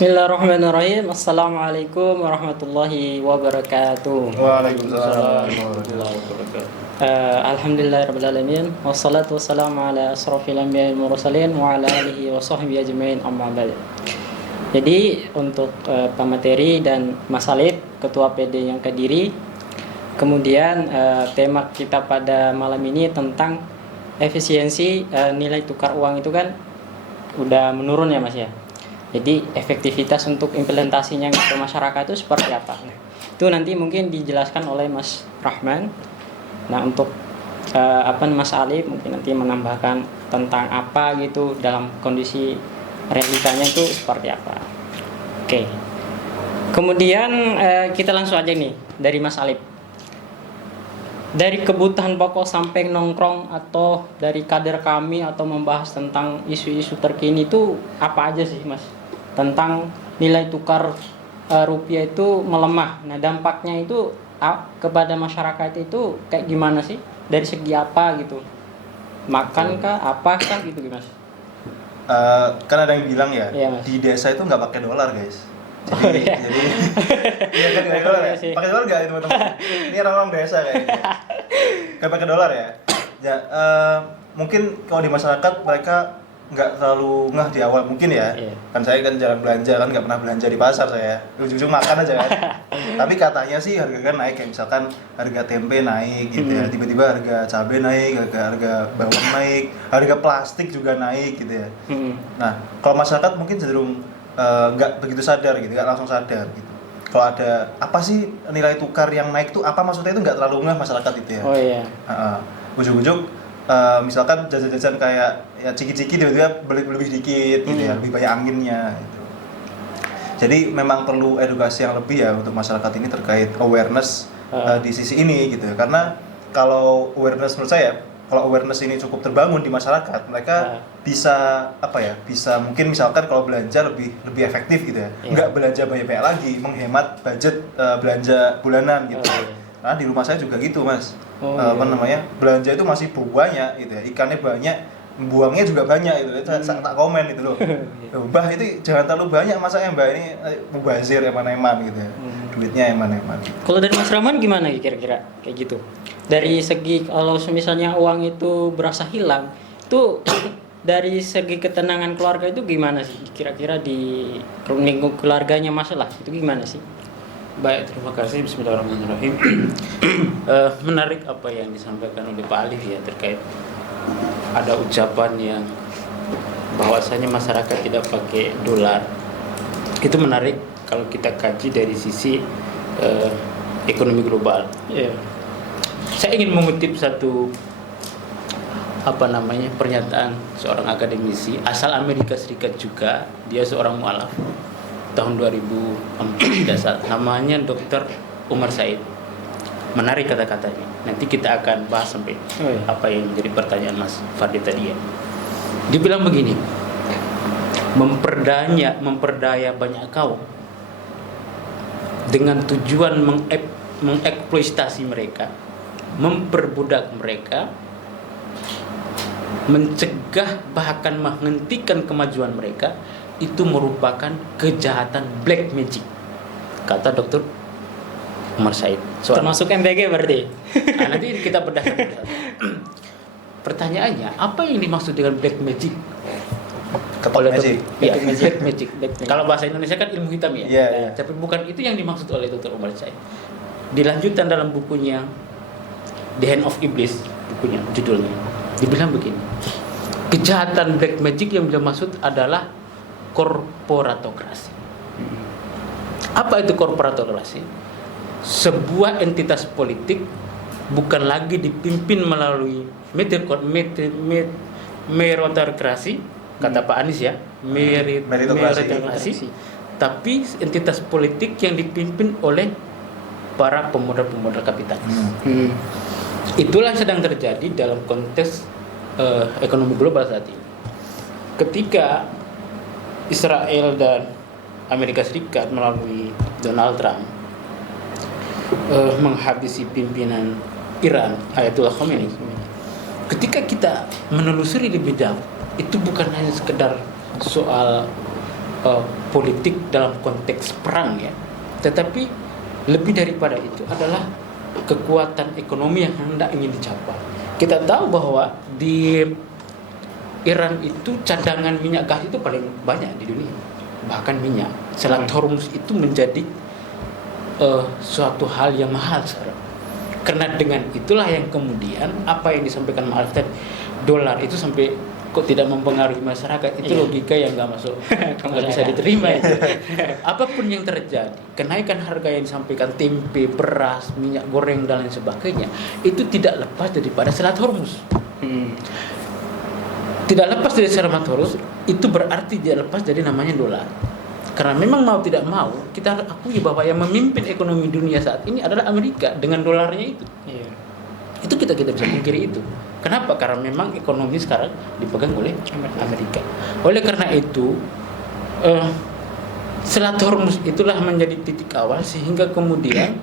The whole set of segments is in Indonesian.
Bismillahirrahmanirrahim. Assalamualaikum warahmatullahi wabarakatuh. Waalaikumsalam warahmatullahi wabarakatuh. Alhamdulillahirrahmanirrahim. Wassalatu wassalamu ala asrafil anbiya'i wal mursalin wa ala alihi wa sahbihi ajma'in amma ba'd. Jadi untuk pemateri dan Mas Alif, Ketua PD yang Kediri. Kemudian tema kita pada malam ini tentang efisiensi nilai tukar uang itu kan udah menurun ya Mas ya. Jadi efektivitas untuk implementasinya ke masyarakat itu seperti apa? Nah, itu nanti mungkin dijelaskan oleh Mas Rahman. Nah untuk Mas Alif mungkin nanti menambahkan tentang apa gitu dalam kondisi realitanya itu seperti apa. Oke. Kemudian kita langsung aja nih dari Mas Alif. Dari kebutuhan pokok sampai nongkrong atau dari kader kami atau membahas tentang isu-isu terkini itu apa aja sih Mas? Tentang nilai tukar rupiah itu melemah. Nah dampaknya itu kepada masyarakat itu kayak gimana sih? Dari segi apa gitu? Makan kah? Apakah gitu Mas? Kan ada yang bilang ya, Iya, Mas. di desa itu nggak pakai dolar guys. Iya. Jadi iya kan nggak pakai dolar ya? Iya sih. Pakai dolar nggak teman-teman? Ini orang-orang desa kayaknya. Nggak pakai dolar ya? Ya mungkin kalau di masyarakat mereka nggak terlalu ngeh di awal mungkin ya. Iya. Kan saya kan jarang belanja, kan nggak pernah belanja di pasar saya. Ujung-ujung makan aja kan. Tapi katanya sih harga kan naik, kayak misalkan harga tempe naik gitu ya. Tiba-tiba harga cabai naik, harga bawang naik, harga plastik juga naik gitu ya. Nah, kalau masyarakat mungkin cenderung nggak begitu sadar gitu, nggak langsung sadar gitu. Kalau ada apa sih nilai tukar yang naik tuh apa maksudnya, itu nggak terlalu ngeh masyarakat itu ya. Oh iya. Ujung-ujung misalkan jajan-jajan kayak ya ciki-ciki tiba-tiba beli lebih dikit gitu ya, lebih banyak anginnya gitu. Jadi memang perlu edukasi yang lebih ya untuk masyarakat ini terkait awareness di sisi ini gitu ya. Karena kalau awareness, menurut saya kalau awareness ini cukup terbangun di masyarakat, mereka bisa bisa mungkin misalkan kalau belanja lebih efektif gitu ya. Nggak belanja banyak-banyak lagi, menghemat budget belanja bulanan gitu. Nah di rumah saya juga gitu Mas. Belanja itu masih banyak gitu ya, ikannya banyak, buangnya juga banyak itu. Tak komen itu loh. Mbah itu jangan terlalu banyak masaknya Mbah, ini mubazir eman-eman gitu ya. Duitnya eman-eman. Kalau dari Mas Rahman gimana kira-kira kayak gitu? Dari segi kalau misalnya uang itu berasa hilang, itu dari segi ketenangan keluarga itu gimana sih? Kira-kira di lingkup keluarganya masalah itu gimana sih? Baik, terima kasih. Bismillahirrahmanirrahim. Menarik apa yang disampaikan oleh Pak Alif ya, terkait ada ucapan yang bahwasanya masyarakat tidak pakai dolar. Itu menarik kalau kita kaji dari sisi ekonomi global. Saya ingin mengutip satu pernyataan seorang akademisi asal Amerika Serikat juga, dia seorang mualaf tahun 2004 namanya Dr. Umar Said. Menarik kata-katanya. Nanti kita akan bahas sampai apa yang menjadi pertanyaan Mas Fardi tadi ya. Dia bilang begini, memperdaya banyak kaum dengan tujuan mengeksploitasi mereka, memperbudak mereka, mencegah bahkan menghentikan kemajuan mereka, itu merupakan kejahatan black magic, kata Dr. Umar Said. Termasuk MBG berarti? Nah, nanti kita bedah satu-satu. Pertanyaannya, apa yang dimaksud dengan black magic? Ketok magic. Ya, black magic. Kalau bahasa Indonesia kan ilmu hitam ya. Yeah. Tapi bukan itu yang dimaksud oleh Dr. Umar Said. Dilanjutkan dalam bukunya The Hand of Iblis, bukunya judulnya, dibilang begini. Kejahatan black magic yang dia maksud adalah korporatokrasi. Apa itu korporatokrasi? Sebuah entitas politik bukan lagi dipimpin melalui meritokrasi, kata Pak Anies ya, meritokrasi, tapi entitas politik yang dipimpin oleh para pemuda-pemuda kapitalis. Itulah yang sedang terjadi dalam konteks ekonomi global saat ini. Ketika Israel dan Amerika Serikat melalui Donald Trump menghabisi pimpinan Iran Ayatollah Khomeini, ketika kita menelusuri lebih jauh, itu bukan hanya sekedar soal politik dalam konteks perang ya, tetapi lebih daripada itu adalah kekuatan ekonomi yang hendak ingin dicapai. Kita tahu bahwa di Iran itu cadangan minyak gas itu paling banyak di dunia, bahkan minyak Selat Hormuz itu menjadi suatu hal yang mahal sekarang. Karena dengan itulah yang kemudian apa yang disampaikan Ma'arif tadi, dolar itu sampai kok tidak mempengaruhi masyarakat, itu logika yang nggak masuk, nggak bisa diterima itu. Apapun yang terjadi, kenaikan harga yang disampaikan tempe, beras, minyak goreng dan lain sebagainya, itu tidak lepas daripada Selat Hormuz. Tidak lepas dari Selat Hormuz, itu berarti tidak lepas dari namanya dolar. Karena memang mau tidak mau, kita akui bahwa yang memimpin ekonomi dunia saat ini adalah Amerika dengan dolarnya itu. Itu kita bisa pungkiri itu. Kenapa? Karena memang ekonomi sekarang dipegang oleh Amerika. Oleh karena itu, Selat Hormuz itulah menjadi titik awal sehingga kemudian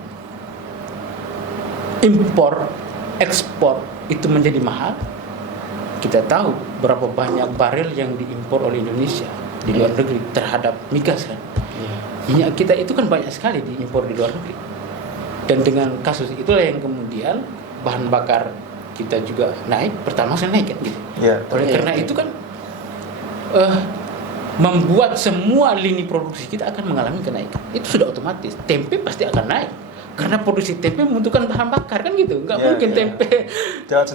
impor, ekspor itu menjadi mahal. Kita tahu berapa banyak barel yang diimpor oleh Indonesia di luar negeri terhadap migas kan. Minyak kita itu kan banyak sekali diimpor di luar negeri. Dan dengan kasus itulah yang kemudian bahan bakar kita juga naik, pertama naik kan gitu. Oleh karena itu kan membuat semua lini produksi kita akan mengalami kenaikan. Itu sudah otomatis. Tempe pasti akan naik. Karena produksi tempe membutuhkan bahan bakar kan gitu. Enggak mungkin tempe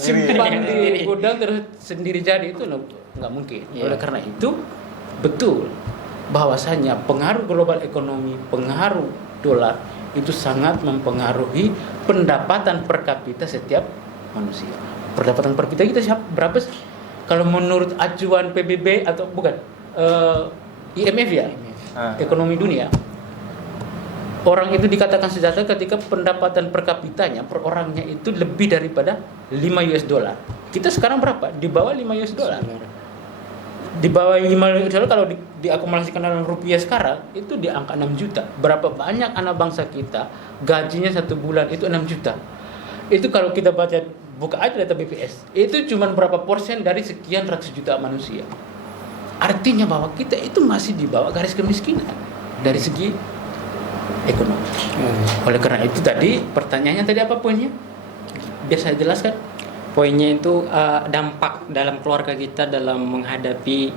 simpan di gudang terus sendiri jadi, itu enggak mungkin. Oleh karena itu betul bahwasanya pengaruh global ekonomi, pengaruh dolar itu sangat mempengaruhi pendapatan per kapita setiap manusia. Pendapatan per kapita kita berapa sih? Kalau menurut acuan PBB atau bukan IMF ya, ekonomi dunia, orang itu dikatakan sejahtera ketika pendapatan per kapitanya per orangnya itu lebih daripada 5 US dollar. Kita sekarang berapa? Di bawah 5 US dollar. Di bawah 5 US dollar kalau diakumulasikan dalam rupiah sekarang itu di angka 6 juta. Berapa banyak anak bangsa kita gajinya satu bulan itu 6 juta. Itu kalau kita buka aja data BPS, itu cuma berapa persen dari sekian ratus juta manusia. Artinya bahwa kita itu masih di bawah garis kemiskinan dari segi ekonomi. Oleh karena itu tadi pertanyaannya tadi apa poinnya? Biar saya jelaskan. Poinnya itu dampak dalam keluarga kita dalam menghadapi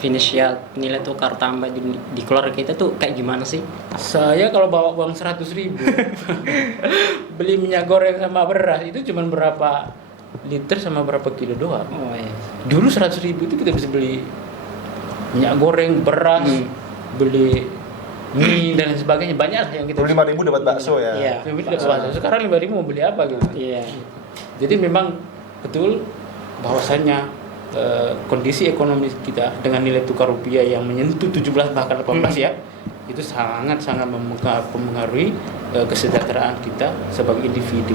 finansial nilai tukar tambah di keluarga kita tuh kayak gimana sih? Saya kalau bawa uang 100.000 beli minyak goreng sama beras itu cuma berapa liter sama berapa kilo doang. Dulu 100.000 itu kita bisa beli minyak goreng, beras, beli mie dan sebagainya, banyak lah yang kita. 5.000 dapat bakso ya. Iya, dapat bakso. Sekarang 5.000 mau beli apa gitu? Iya. Jadi memang betul bahwasanya kondisi ekonomi kita dengan nilai tukar rupiah yang menyentuh 17 bahkan 18 ya, itu sangat-sangat mempengaruhi kesejahteraan kita sebagai individu,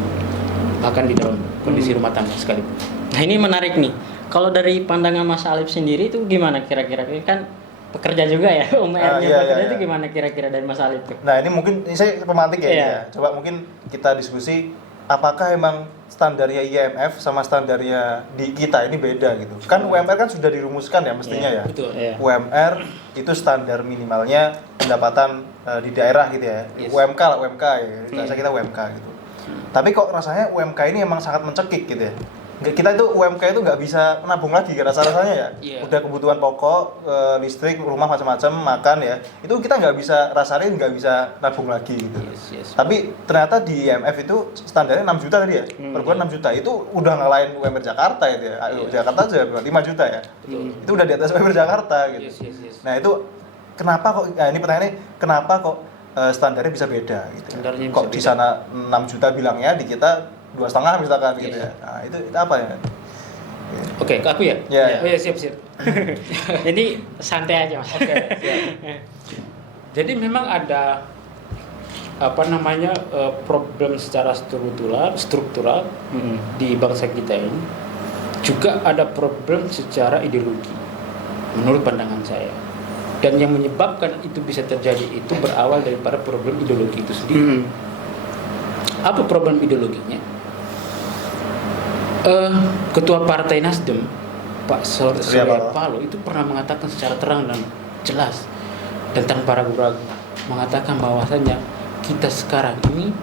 bahkan di dalam kondisi rumah tangga sekalipun. Nah ini menarik nih. Kalau dari pandangan Mas Alif sendiri itu gimana kira-kira? Kan pekerja juga ya, pekerja itu gimana kira-kira dari Mas Alif tuh? Nah ini mungkin saya pemantik ya. Coba mungkin kita diskusi apakah emang standarnya IMF sama standarnya di kita ini beda gitu. Kan UMR kan sudah dirumuskan ya mestinya ya. Betul. UMR itu standar minimalnya pendapatan di daerah gitu ya. UMK lah, UMK ya. Kita UMK gitu. Tapi kok rasanya UMK ini emang sangat mencekik gitu ya. Kita itu UMK itu nggak bisa menabung lagi kan rasa-rasanya ya. Udah kebutuhan pokok, listrik, rumah macam-macam, makan ya. Itu kita nggak bisa, rasanya nggak bisa nabung lagi gitu. Tapi ternyata di IMF itu standarnya 6 juta tadi ya. Per bulan 6 juta itu udah ngalahin UMR Jakarta itu ya. Jakarta aja 5 juta ya. Itu udah di atas UMR Jakarta gitu. Nah itu kenapa kok, ini pertanyaannya kenapa kok standarnya bisa beda gitu. Kok di sana 6 juta bilangnya, di kita 2,5 misalkan gitu ya. Nah, itu apa ya? Oke, ke aku ya? Oh ya, siap. Jadi santai aja Mas. Oke, siap. Jadi memang ada problem secara struktural di bangsa kita ini. Juga ada problem secara ideologi menurut pandangan saya. Dan yang menyebabkan itu bisa terjadi itu berawal daripada problem ideologi itu sendiri. Apa problem ideologinya? Ketua Partai Nasdem Pak Surya Paloh itu pernah mengatakan secara terang dan jelas dan tanpa ragu-ragu mengatakan bahwasanya kita sekarang ini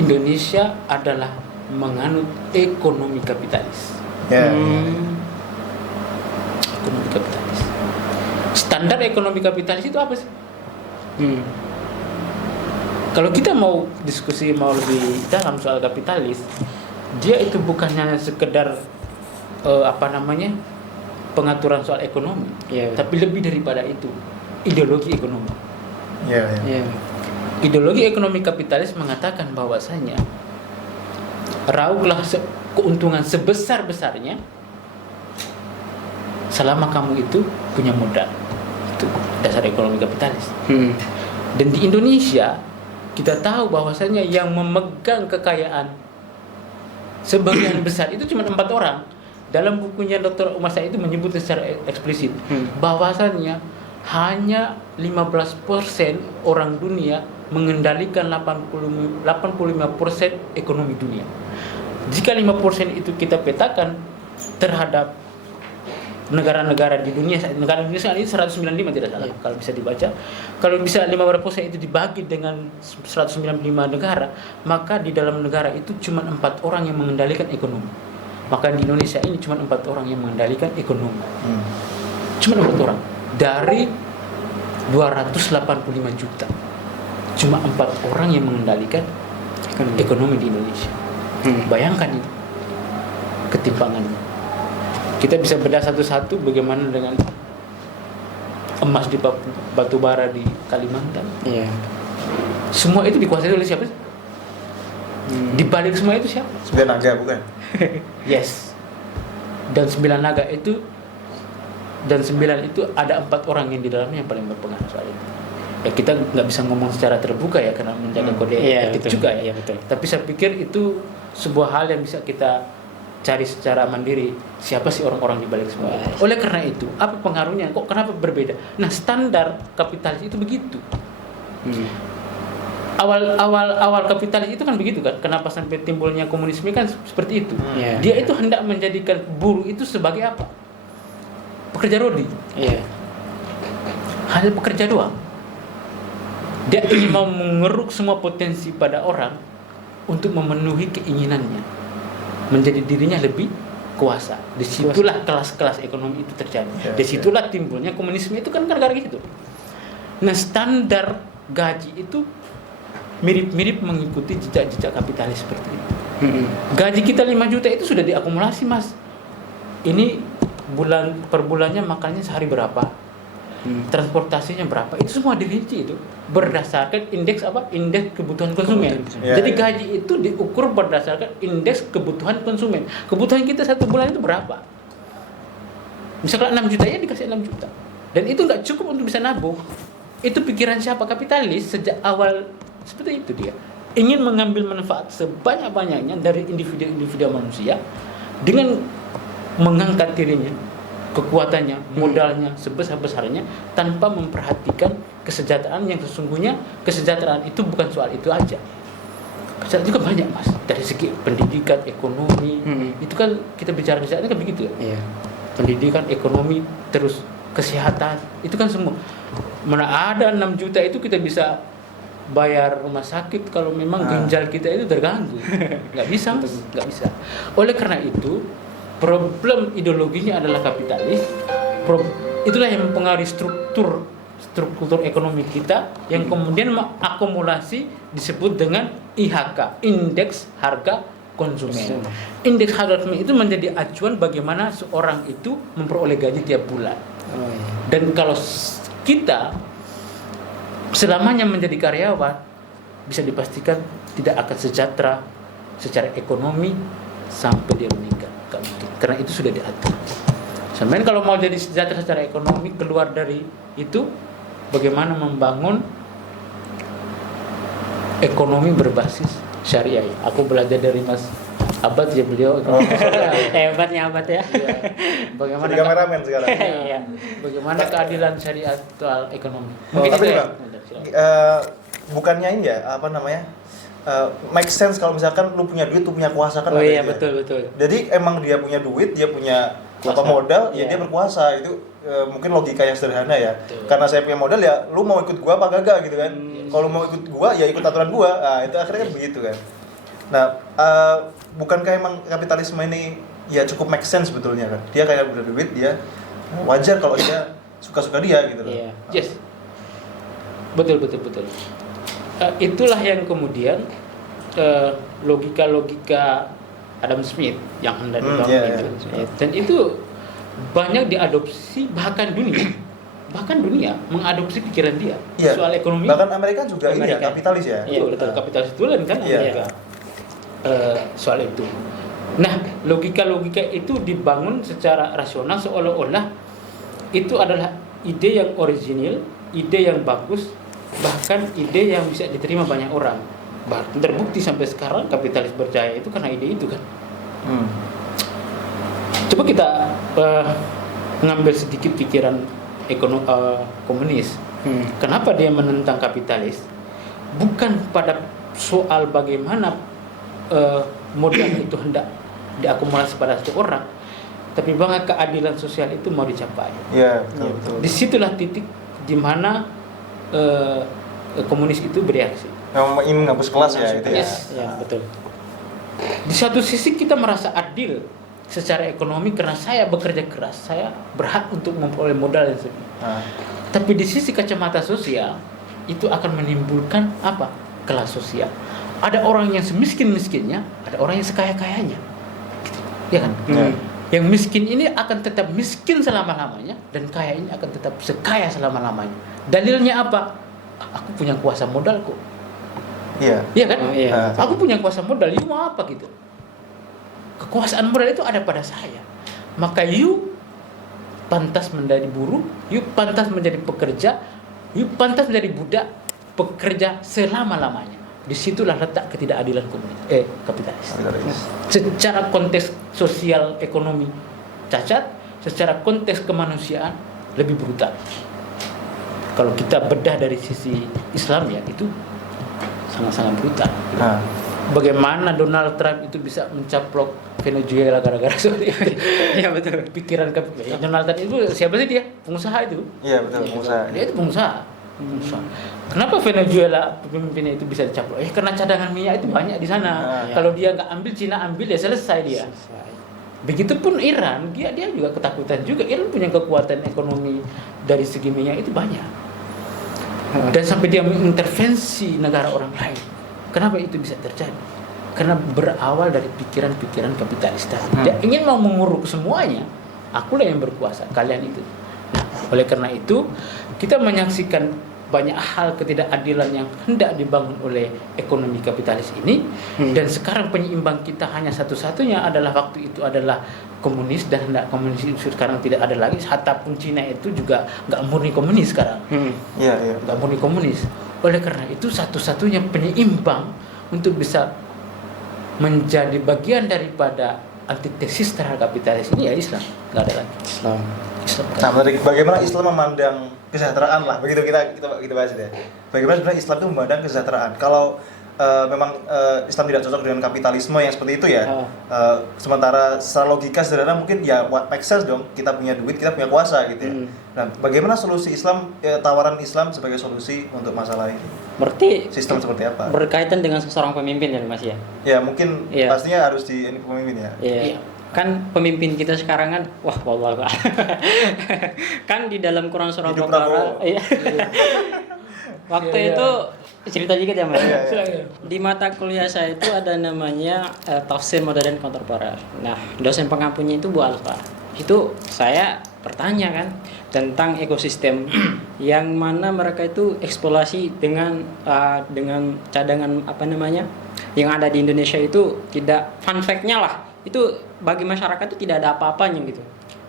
Indonesia adalah menganut ekonomi kapitalis. Ya. Ekonomi kapitalis. Standar ekonomi kapitalis itu apa sih? Kalau kita mau diskusi mau lebih dalam soal kapitalis, dia itu bukan hanya sekedar pengaturan soal ekonomi, tapi lebih daripada itu, ideologi ekonomi. Ideologi ekonomi kapitalis mengatakan bahwasanya rauklah keuntungan sebesar-besarnya selama kamu itu punya modal. Itu dasar ekonomi kapitalis. Dan di Indonesia kita tahu bahwasanya yang memegang kekayaan sebagian besar itu cuma 4 orang. Dalam bukunya Dr. Umar Said itu menyebut secara eksplisit bahwasannya hanya 15% orang dunia mengendalikan 85% ekonomi dunia. Jika 5% itu kita petakan terhadap negara-negara di dunia, negara Indonesia ini 195 tidak salah kalau bisa dibaca. Kalau bisa 15% itu dibagi dengan 195 negara, maka di dalam negara itu cuma 4 orang yang mengendalikan ekonomi. Maka di Indonesia ini cuma 4 orang yang mengendalikan ekonomi. Cuma 4 orang dari 285 juta. Cuma 4 orang yang mengendalikan ekonomi di Indonesia. Bayangkan itu ketimpangannya. Kita bisa bedah satu-satu bagaimana dengan emas di batu bara di Kalimantan. Semua itu dikuasai oleh siapa? Di balik semua itu siapa? 9 naga bukan? Yes. Dan 9 naga itu, dan 9 itu ada 4 orang yang di dalamnya yang paling berpengaruh soal itu. Ya kita nggak bisa ngomong secara terbuka ya karena menjaga kode etik juga ya. Betul. Tapi saya pikir itu sebuah hal yang bisa kita cari secara mandiri, siapa sih orang-orang di balik semua. Oleh karena itu, apa pengaruhnya? Kok kenapa berbeda? Nah, standar kapitalis itu begitu. Awal kapitalis itu kan begitu kan? Kenapa sampai timbulnya komunisme kan seperti itu? Dia itu hendak menjadikan buruh itu sebagai apa? Pekerja rodi. Hanya pekerja doang. Dia ingin mau mengeruk semua potensi pada orang untuk memenuhi keinginannya, menjadi dirinya lebih kuasa. Disitulah kelas-kelas ekonomi itu terjadi. Disitulah timbulnya komunisme itu kan gara-gara gitu. Nah, standar gaji itu mirip-mirip mengikuti jejak-jejak kapitalis seperti itu. Gaji kita 5 juta itu sudah diakumulasi, Mas. Ini per bulannya makannya sehari berapa? Transportasinya berapa? Itu semua dirinci itu berdasarkan indeks apa? Indeks kebutuhan konsumen. Jadi gaji itu diukur berdasarkan indeks kebutuhan konsumen. Kebutuhan kita satu bulan itu berapa? Misalkan 6 juta ya dikasih 6 juta. Dan itu nggak cukup untuk bisa nabung. Itu pikiran siapa? Kapitalis sejak awal seperti itu dia. Ingin mengambil manfaat sebanyak-banyaknya dari individu-individu manusia dengan mengangkat dirinya, kekuatannya, modalnya sebesar-besarnya tanpa memperhatikan kesejahteraan yang sesungguhnya. Kesejahteraan itu bukan soal itu aja. Kesejahteraan juga banyak, Mas. Dari segi pendidikan, ekonomi, itu kan kita bicara di sana kan begitu ya. Pendidikan, ekonomi, terus kesehatan, itu kan semua. Mana ada 6 juta itu kita bisa bayar rumah sakit kalau memang ginjal kita itu terganggu. Nggak bisa, Mas. Nggak bisa. Oleh karena itu, problem ideologinya adalah kapitalis. Itulah yang mempengaruhi struktur ekonomi kita yang kemudian mengakumulasi disebut dengan IHK, indeks harga konsumen. Indeks harga konsumen itu menjadi acuan bagaimana seorang itu memperoleh gaji tiap bulan. Dan kalau kita selamanya menjadi karyawan, bisa dipastikan tidak akan sejahtera secara ekonomi sampai dia meninggal. Gak mungkin, karena itu sudah diatur. Sampai kalau mau jadi sejahtera secara ekonomi, keluar dari itu bagaimana membangun ekonomi berbasis syariah. Aku belajar dari Mas Abad ya, beliau Hebatnya Abad ya. Bagaimana jadi kameramen sekarang. Bagaimana keadilan syariat soal ekonomi. Tapi Bang, bukannya ini ya, apa namanya? Make sense kalau misalkan lu punya duit, lu punya kuasa kan. Iya, betul. Jadi emang dia punya duit, dia punya Apa modal, ya dia berkuasa. Itu mungkin logika yang sederhana ya. Betul. Karena saya punya modal ya, lu mau ikut gua apa kagak gitu kan. Kalau mau ikut gua ya ikut aturan gua. Nah, itu akhirnya kan begitu kan. Nah, bukankah emang kapitalisme ini ya cukup make sense sebetulnya kan? Dia kayak udah duit, dia wajar kalau dia suka-suka dia gitu loh. Iya. Yes. Betul. Itulah yang kemudian logika Adam Smith yang hendak dibangun iya, itu. iya. Dan itu banyak diadopsi bahkan dunia mengadopsi pikiran dia Iya. soal ekonomi. Bahkan Amerika juga ini ya, Amerika. kapitalis ya. Iya, betul. Kapitalis duluan kan Iya. Amerika. Soal itu. Nah, logika itu dibangun secara rasional seolah-olah itu adalah ide yang original, ide yang bagus, bahkan ide yang bisa diterima banyak orang. Bahkan terbukti sampai sekarang kapitalis berjaya itu karena ide itu kan. Coba kita ngambil sedikit pikiran komunis. Kenapa dia menentang kapitalis? Bukan pada soal bagaimana modal itu hendak diakumulasi pada satu orang, tapi bahwa keadilan sosial itu mau dicapai. Iya, betul. Disitulah titik di mana komunis itu bereaksi. Yang ingin menghapus kelas ya itu ya. Yes. Ya, betul. Di satu sisi kita merasa adil secara ekonomi karena saya bekerja keras, saya berhak untuk memperoleh modal yang segini. Tapi di sisi kacamata sosial itu akan menimbulkan apa? Kelas sosial. Ada orang yang semiskin-miskinnya, ada orang yang sekaya-kayanya. Gitu. Ya kan? Yang miskin ini akan tetap miskin selama-lamanya dan kaya ini akan tetap sekaya selama-lamanya. Dalilnya apa? Aku punya kuasa modal kok. Iya. Iya kan? Iya. Aku punya kuasa modal, you mau apa gitu? Kekuasaan modal itu ada pada saya. Maka you pantas menjadi buruh, you pantas menjadi pekerja, you pantas menjadi budak pekerja selama-lamanya. Disitulah letak ketidakadilan kapitalis. Secara konteks sosial ekonomi cacat, secara konteks kemanusiaan lebih brutal. Kalau kita bedah dari sisi Islam ya itu sangat-sangat brutal. Bagaimana Donald Trump itu bisa mencaplok Venezuela gara-gara soal itu? Iya, betul. Pikiran Donald Trump itu siapa sih dia? Pengusaha itu. Iya, betul, pengusaha. Dia itu pengusaha. Kenapa Venezuela pemimpinnya itu bisa dicaplok? Karena cadangan minyak itu banyak di sana. Kalau dia nggak ambil, Cina ambil ya selesai dia. Begitupun Iran, dia juga ketakutan juga. Iran punya kekuatan ekonomi dari segi minyak itu banyak. Dan sampai dia mengintervensi negara orang lain. Kenapa itu bisa terjadi? Karena berawal dari pikiran-pikiran kapitalis tadi. Dia ingin mau menguruk semuanya. Akulah yang berkuasa, kalian itu. Nah, oleh karena itu kita menyaksikan banyak hal ketidakadilan yang hendak dibangun oleh ekonomi kapitalis ini. Dan sekarang penyeimbang kita hanya satu-satunya adalah waktu itu adalah komunis, dan hendak komunis itu sekarang tidak ada lagi. Hatta pun Cina itu juga nggak murni komunis sekarang. Iya. Nggak murni komunis. Oleh karena itu satu-satunya penyeimbang untuk bisa menjadi bagian daripada antitesis terhadap kapitalis ini ya Islam. Nggak ada lagi. Islam. Nah, menarik. Bagaimana Islam memandang kesejahteraan lah, begitu kita bahas ya. Bagaimana sebenarnya Islam itu memandang kesejahteraan? Kalau memang Islam tidak cocok dengan kapitalisme yang seperti itu ya. Sementara secara logika sederhana mungkin ya what makes sense dong. Kita punya duit, kita punya kuasa gitu ya. Nah, bagaimana solusi Islam, tawaran Islam sebagai solusi untuk masalah ini? Berarti Sistem seperti apa? berkaitan dengan seseorang pemimpin ya Mas ya? Ya mungkin Iya. pastinya harus di ini pemimpin ya. Iya. Kan pemimpin kita sekarang kan wallah kan di dalam Quran surah Hidup Baqarah Prabowo. iya. Waktu itu cerita dikit ya Mas. Iya. Di mata kuliah saya itu ada namanya tafsir modern kontemporer. Nah, dosen pengampunya itu Bu Alfa. Itu saya bertanya kan tentang ekosistem yang mana mereka itu eksplorasi dengan cadangan apa namanya yang ada di Indonesia itu tidak, fun fact-nya lah itu bagi masyarakat itu tidak ada apa-apanya gitu,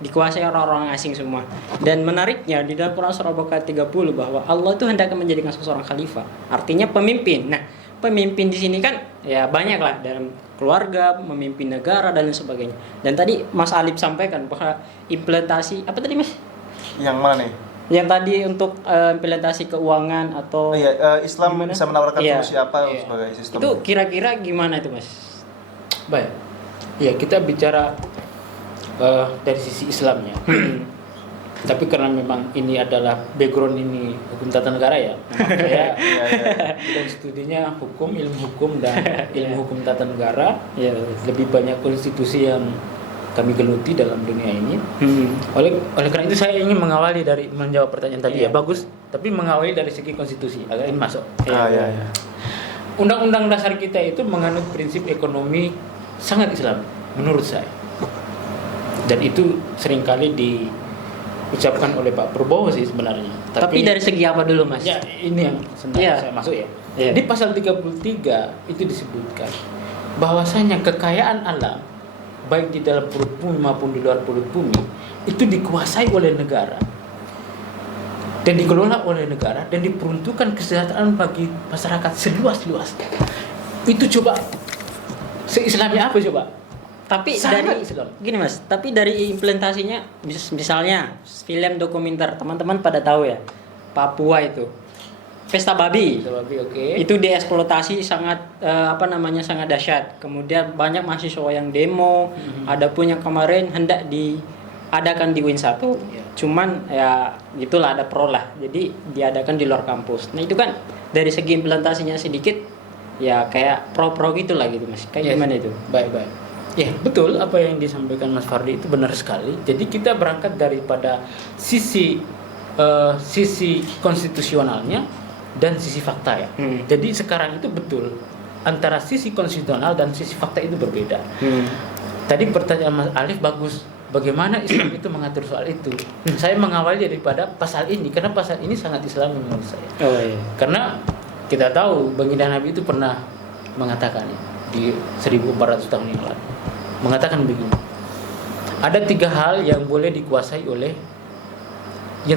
dikuasai orang-orang asing semua. Dan menariknya di dalam Quran surah Baqarah 30 bahwa Allah itu hendak menjadikan seseorang khalifah, artinya pemimpin. Nah, pemimpin di sini kan ya banyak lah, dalam keluarga, memimpin negara dan lain sebagainya. Dan tadi Mas Alip sampaikan bahwa implementasi apa tadi Mas? Yang mana nih? Yang tadi untuk implementasi keuangan atau Islam gimana? bisa menawarkan Iya. solusi apa Iya. sebagai sistem? Itu kira-kira gimana itu Mas? Baik. Ya, kita bicara dari sisi Islamnya. Tapi karena memang ini adalah background ini hukum tata negara ya, saya dan studinya hukum, ilmu hukum dan ilmu hukum tata negara. Ya. Lebih banyak konstitusi yang kami geluti dalam dunia ini. Oleh karena itu saya ingin mengawali dari menjawab pertanyaan tadi ya, bagus. Tapi mengawali dari segi konstitusi, agak ini masuk. Ya. Undang-undang dasar kita itu menganut prinsip ekonomi sangat Islam menurut saya. Dan itu seringkali diucapkan oleh Pak Prabowo sih sebenarnya. Tapi dari segi apa dulu, Mas? Ya, ini yang sebenarnya saya masuk ya. Di pasal 33 itu disebutkan bahwasanya kekayaan alam baik di dalam perut bumi maupun di luar perut bumi itu dikuasai oleh negara dan dikelola oleh negara dan diperuntukkan kesejahteraan bagi masyarakat seluas-luasnya. Itu coba se-Islami apa coba? Tapi Sangat dari Islam. gini, Mas, tapi dari implementasinya misalnya film dokumenter, teman-teman pada tahu ya, Papua itu pesta babi. Oke. Itu dieksploitasi sangat sangat dahsyat. Kemudian banyak mahasiswa yang demo, ada pun yang kemarin hendak diadakan di UIN 1. Ya. Cuman ya gitulah, ada pro lah. Jadi diadakan di luar kampus. Nah, itu kan dari segi implementasinya sedikit ya kayak pro-pro gitulah gitu, Mas. Kayak gimana itu? Baik. Ya, betul apa yang disampaikan Mas Fardi itu benar sekali. Jadi kita berangkat daripada sisi konstitusionalnya dan sisi fakta ya. Jadi sekarang itu betul antara sisi konstitusional dan sisi fakta itu berbeda. Tadi pertanyaan Mas Alif bagus. Bagaimana Islam itu mengatur soal itu? Saya mengawali daripada pasal ini karena pasal ini sangat Islami menurut saya. Oh iya. Karena kita tahu baginda Nabi itu pernah mengatakan di 1400 tahun yang lalu. Mengatakan begini. Ada 3 hal yang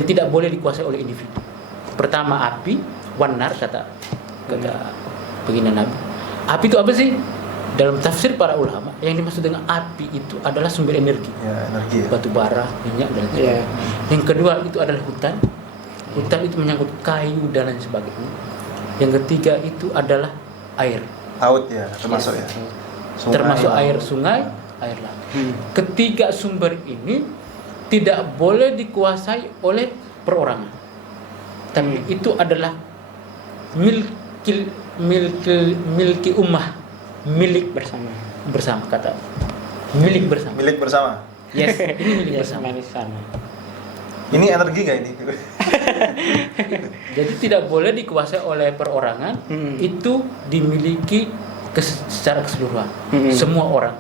tidak boleh dikuasai oleh individu. Pertama api, wanar kata baginda Nabi. Api itu apa sih? Dalam tafsir para ulama, yang dimaksud dengan api itu adalah sumber energi. Ya, energi. Batu bara, minyak dan sebagainya. Yang kedua itu adalah hutan. Hutan itu menyangkut kayu dan lain sebagainya. Yang ketiga itu adalah air. Laut ya, termasuk ya. Sungai, Termasuk laut. air sungai, air laut. Ketiga sumber ini tidak boleh dikuasai oleh perorangan. Tapi itu adalah milki ummah, milik bersama kata. Milik bersama. Milik bersama. Yes, ini milik Yes, bersama. sama. Ini energi nggak ini? Jadi tidak boleh dikuasai oleh perorangan, itu dimiliki secara keseluruhan semua orang.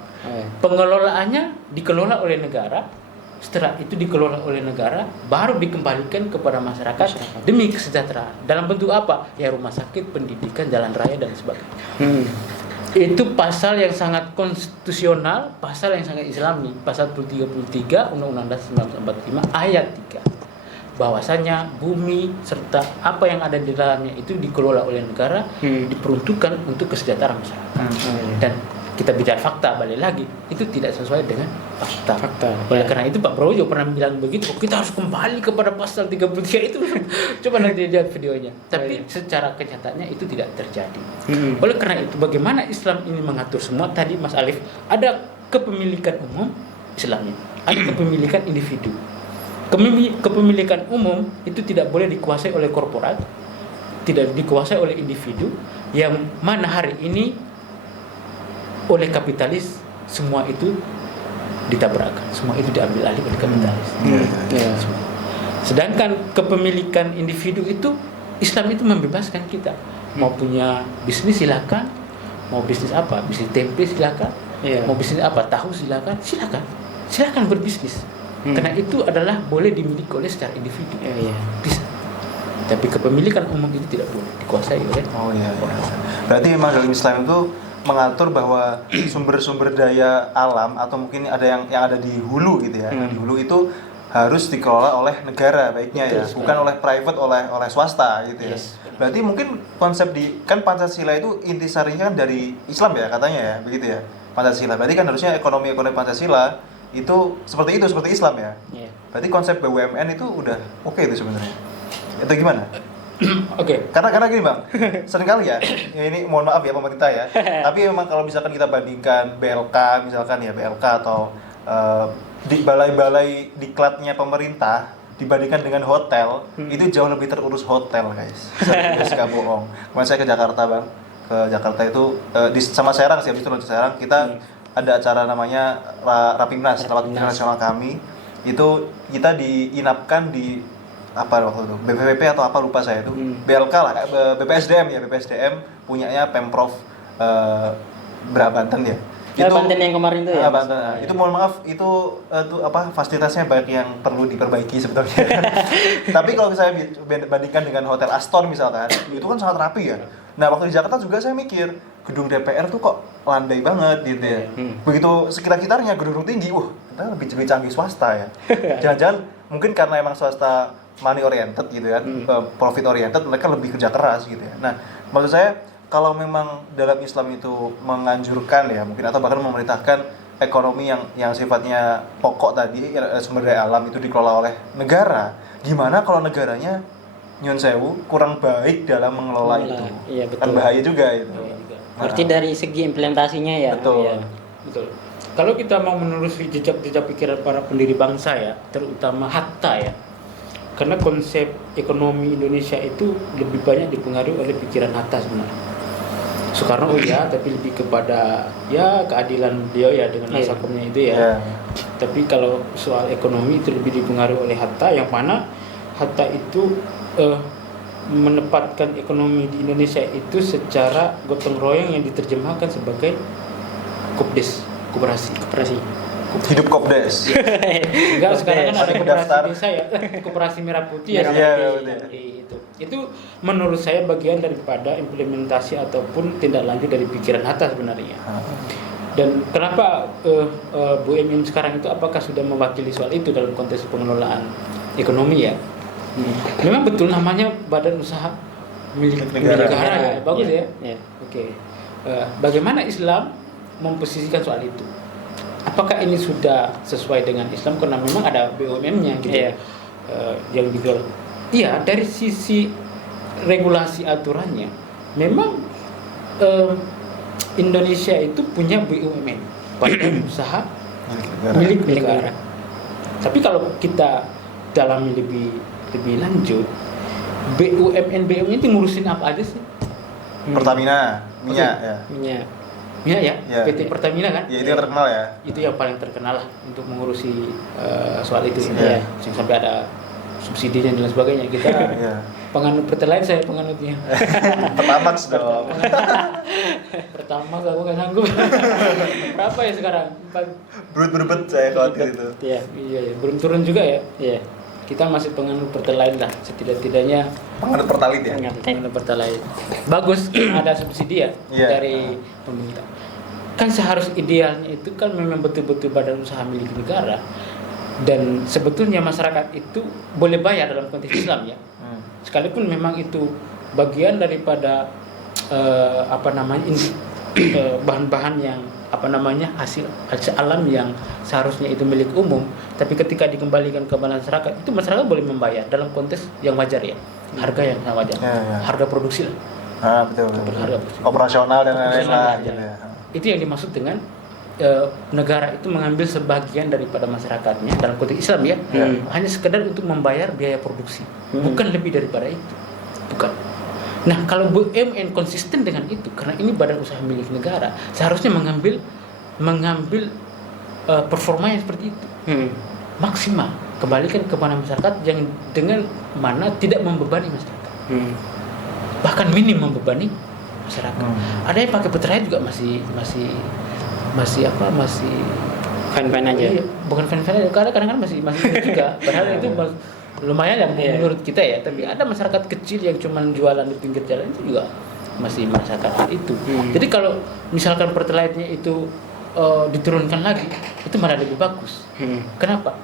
Pengelolaannya dikelola oleh negara. Setelah itu dikelola oleh negara, baru dikembalikan kepada masyarakat demi kesejahteraan. Dalam bentuk apa? Ya rumah sakit, pendidikan, jalan raya dan sebagainya. Itu pasal yang sangat konstitusional, pasal yang sangat Islami, pasal 33 Undang-Undang Dasar 1945 ayat 3. Bahwasanya bumi serta apa yang ada di dalamnya itu dikelola oleh negara, diperuntukkan untuk kesejahteraan masyarakat. Dan kita bicara fakta, balik lagi, itu tidak sesuai dengan fakta. Oleh karena itu Pak Prabowo juga pernah bilang begitu, kita harus kembali kepada pasal 33 itu. Coba nanti lihat videonya. Tapi secara kenyataannya itu tidak terjadi. Oleh karena itu, bagaimana Islam ini mengatur semua? Tadi Mas Alif, ada kepemilikan umum Islam ini, ada kepemilikan individu. Kepemilikan umum itu tidak boleh dikuasai oleh korporat, tidak dikuasai oleh individu, yang mana hari ini oleh kapitalis semua itu ditabrakan, semua itu diambil alih oleh kapitalis. Sedangkan kepemilikan individu itu Islam itu membebaskan kita. Mau punya bisnis silakan, mau bisnis apa, bisnis tempe silakan, mau bisnis apa, tahu silakan berbisnis. Karena itu adalah boleh dimiliki oleh secara individu. Bisa. Tapi kepemilikan umum itu tidak boleh dikuasai oleh orang. Berarti memang dalam Islam itu mengatur bahwa sumber-sumber daya alam atau mungkin ada yang ada di hulu gitu ya. Di hulu itu harus dikelola oleh negara baiknya. Betul, ya, bukan oleh private, oleh swasta gitu ya. Berarti mungkin konsep kan Pancasila itu intisarinya kan dari Islam ya katanya ya, begitu ya. Pancasila. Berarti kan harusnya ekonomi Pancasila itu seperti Islam ya. Berarti konsep BUMN itu udah oke itu sebenarnya. Itu gimana? Oke. Karena gini Bang, seringkali ya ini mohon maaf ya pemerintah ya, tapi memang kalau misalkan kita bandingkan BLK misalkan ya BLK atau di balai-balai diklatnya pemerintah dibandingkan dengan hotel, itu jauh lebih terurus hotel, guys. Serius, gak bohong. Kemarin saya ke Jakarta, Bang. Ke Jakarta itu sama Serang sih, habis itu Serang kita ada acara namanya Rapimnas, Rapat Internasional kami. Itu kita diinapkan di apa waktu itu? BPPP atau apa lupa saya itu. BLK lah, BPSDM punyanya Pemprov Banten ya. Itu Banten yang kemarin itu ya. Banten. Itu mohon maaf itu apa fasilitasnya banyak yang perlu diperbaiki sebetulnya. Tapi kalau saya bandingkan dengan Hotel Aston misalkan, itu kan sangat rapi ya. Nah, waktu di Jakarta juga saya mikir, gedung DPR tuh kok landai banget gitu ya. Begitu sekitar-sekitarnya gedung-gedung tinggi, kita lebih canggih swasta ya. Jangan-jangan mungkin karena emang swasta money oriented gitu ya, profit oriented, mereka lebih kerja keras gitu ya. Nah, maksud saya kalau memang dalam Islam itu menganjurkan ya mungkin atau bahkan memerintahkan ekonomi yang sifatnya pokok tadi sumber daya alam itu dikelola oleh negara, gimana kalau negaranya nyun sewu kurang baik dalam mengelola itu? Iya, betul. Kan bahaya juga itu. Berarti dari segi implementasinya ya. Betul. Ya. Betul. Kalau kita mau menelusuri jejak-jejak pikiran para pendiri bangsa ya, terutama Hatta ya. Karena konsep ekonomi Indonesia itu lebih banyak dipengaruhi oleh pikiran Hatta sebenarnya. Soekarno tapi lebih kepada ya keadilan beliau ya dengan nasakumnya itu ya. Tapi kalau soal ekonomi itu lebih dipengaruhi oleh Hatta, yang mana Hatta itu menempatkan ekonomi di Indonesia itu secara gotong royong yang diterjemahkan sebagai koperasi. Hidup Kopdes. Enggak, sekarang kan ada koperasi daftar. desa ya, koperasi merah putih ya. Itu menurut saya bagian daripada implementasi ataupun tindak lanjut dari pikiran Hatta sebenarnya. Dan kenapa BUMN sekarang itu apakah sudah mewakili soal itu dalam konteks pengelolaan ekonomi ya? Memang betul namanya badan usaha milik negara ya, bagus ya. Oke. Bagaimana Islam memposisikan soal itu? Apakah ini sudah sesuai dengan Islam karena memang ada BUMN-nya gitu yang dijual? Iya, dari sisi regulasi aturannya memang Indonesia itu punya BUMN, badan usaha milik negara. Tapi kalau kita dalami lebih lanjut, BUMN itu ngurusin apa aja sih? Pertamina, minyak ya. Minyak ya, PT Pertamina kan? Ya, itu yang terkenal ya. Itu yang paling terkenal lah untuk mengurusi soal itu ya. Sampai ada subsidinya dan lain sebagainya. Kita penganut Pertalite, saya penganutnya. Pertamax dong. Pertamax aku nggak sanggup. Berapa ya sekarang? Berbet saya khawatir itu. Iya, belum turun juga ya. Iya. Kita masih penganut Pertalite lah, setidak-tidaknya penganut Pertalite ya. Penganut Pertalite. Bagus ada subsidi ya dari pemerintah. Kan seharusnya idealnya itu kan memang betul-betul badan usaha milik negara. Dan sebetulnya masyarakat itu boleh bayar dalam konteks Islam ya. Sekalipun memang itu bagian daripada bahan-bahan yang hasil alam yang seharusnya itu milik umum, tapi ketika dikembalikan ke masyarakat itu masyarakat boleh membayar dalam konteks yang wajar ya, harga yang wajar, harga produksi lah. Betul. Operasional dan lain-lain. Itu yang dimaksud dengan negara itu mengambil sebagian daripada masyarakatnya dalam konteks Islam ya, hanya sekedar untuk membayar biaya produksi, bukan lebih daripada itu, bukan. Nah, kalau BUMN konsisten dengan itu, karena ini badan usaha milik negara, seharusnya mengambil performa yang seperti itu, maksimal, kembalikan kepada masyarakat yang dengan mana tidak membebani masyarakat, bahkan minim membebani masyarakat. Ada yang pakai Pertalite juga masih fan-fan aja. Iya, bukan fan-fan aja, kadang-kadang masih juga. Padahal itu lumayan ya menurut kita ya. Tapi ada masyarakat kecil yang cuma jualan di pinggir jalan itu juga masih merasakan hal itu. Jadi kalau misalkan Pertalite-nya itu diturunkan lagi, itu malah lebih bagus. Kenapa?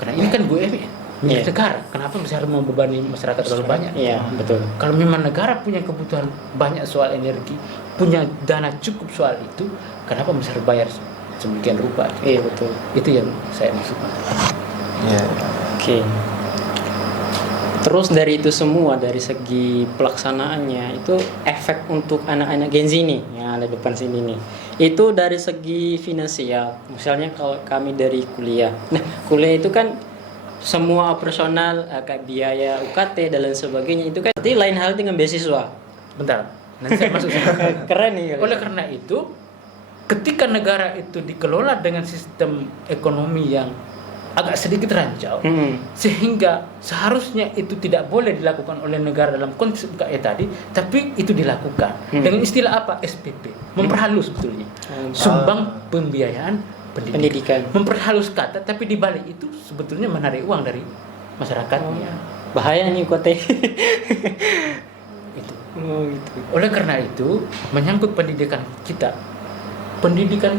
Karena ini kan BUMN milik negara. Kenapa bisa harus membebani masyarakat terlalu banyak? Iya, betul. Kalau memang negara punya kebutuhan banyak soal energi, punya dana cukup soal itu, kenapa mesti harus bayar sedemikian rupa? Iya, betul. Itu yang saya maksud. Iya. Oke. Terus dari itu semua, dari segi pelaksanaannya itu efek untuk anak-anak Gen Z nih yang ada depan sini nih, Itu dari segi finansial. Misalnya kalau kami dari kuliah. Nah, kuliah itu kan semua operasional kayak biaya UKT dan lain sebagainya itu kan berarti lain hal dengan beasiswa. Bentar, nanti saya masuk sana. Keren nih. Oleh karena itu, ketika negara itu dikelola dengan sistem ekonomi yang agak sedikit rancau, sehingga seharusnya itu tidak boleh dilakukan oleh negara dalam konsep UKT tadi, tapi itu dilakukan dengan istilah apa? SPP, memperhalus sebetulnya. Sumbang pembiayaan pendidikan. Memperhalus kata, tapi di balik itu sebetulnya menarik uang dari masyarakatnya. Bahaya nih UKT. Itu. Gitu. Oleh karena itu, menyangkut pendidikan